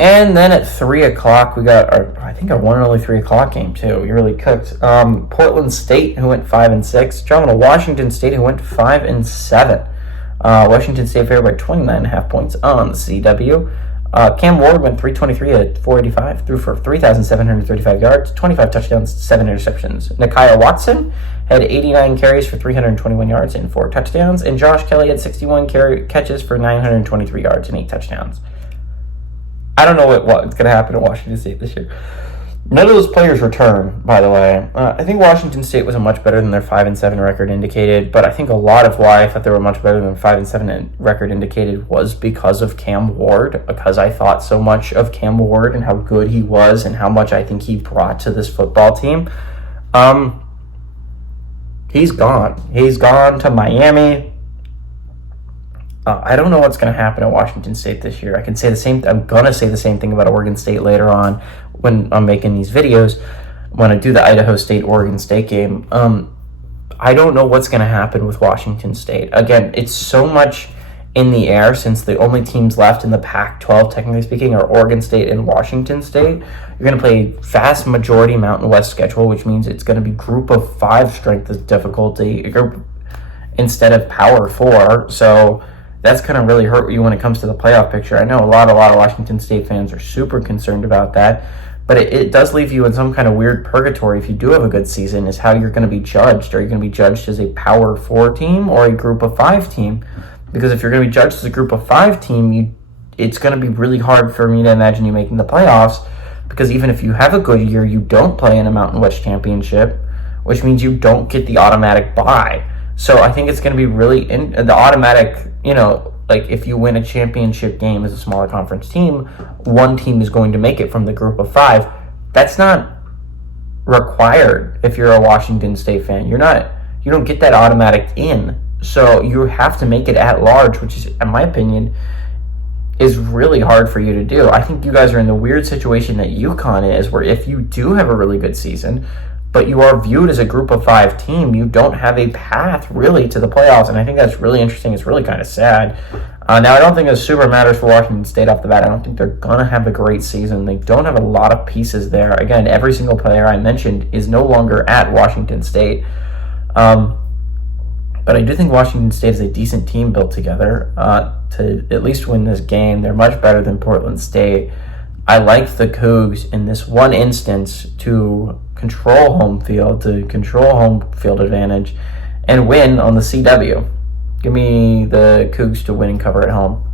And then at 3 o'clock, we got I think our one and only 3 o'clock game, too. We really cooked. Portland State, who went 5-6, traveling to Washington State, who went 5-7. Washington State favored by 29.5 points on the CW. Cam Ward went 323 at 485, threw for 3,735 yards, 25 touchdowns, 7 interceptions. Nakia Watson had 89 carries for 321 yards and 4 touchdowns, and Josh Kelly had 61 catches for 923 yards and 8 touchdowns. I don't know what's going to happen in Washington State this year. None of those players return, by the way. I think Washington State was a much better than their 5-7 record indicated, but I think a lot of why I thought they were much better than 5-7 record indicated was because of Cam Ward, because I thought so much of Cam Ward and how good he was and how much I think he brought to this football team. He's gone. He's gone to Miami. I don't know what's going to happen at Washington State this year. I'm going to say the same thing about Oregon State later on when I'm making these videos, when I do the Idaho State-Oregon State game. I don't know what's going to happen with Washington State. Again, it's so much in the air since the only teams left in the Pac-12, technically speaking, are Oregon State and Washington State. You're going to play vast majority Mountain West schedule, which means it's going to be group of 5 strength of difficulty instead of power 4. So that's going to really hurt you when it comes to the playoff picture. I know a lot of Washington State fans are super concerned about that, but it does leave you in some kind of weird purgatory if you do have a good season, is how you're going to be judged. Are you going to be judged as a power 4 team or a group of 5 team? Because if you're going to be judged as a group of 5 team, it's going to be really hard for me to imagine you making the playoffs, because even if you have a good year, you don't play in a Mountain West championship, which means you don't get the automatic bye. So I think it's going to be really the automatic, like if you win a championship game as a smaller conference team, one team is going to make it from the group of 5. That's not required if you're a Washington State fan. You don't get that automatic in. So you have to make it at large, which is, in my opinion, is really hard for you to do. I think you guys are in the weird situation that UConn is, where if you do have a really good season, but you are viewed as a group of 5 team, you don't have a path really to the playoffs, and I think that's really interesting. It's really kind of sad. Now, I don't think it super matters for Washington State off the bat. I don't think they're going to have a great season. They don't have a lot of pieces there. Again, every single player I mentioned is no longer at Washington State. But I do think Washington State is a decent team built together to at least win this game. They're much better than Portland State. I like the Cougs in this one instance to control home field advantage, and win on the CW. Give me the Cougs to win and cover at home.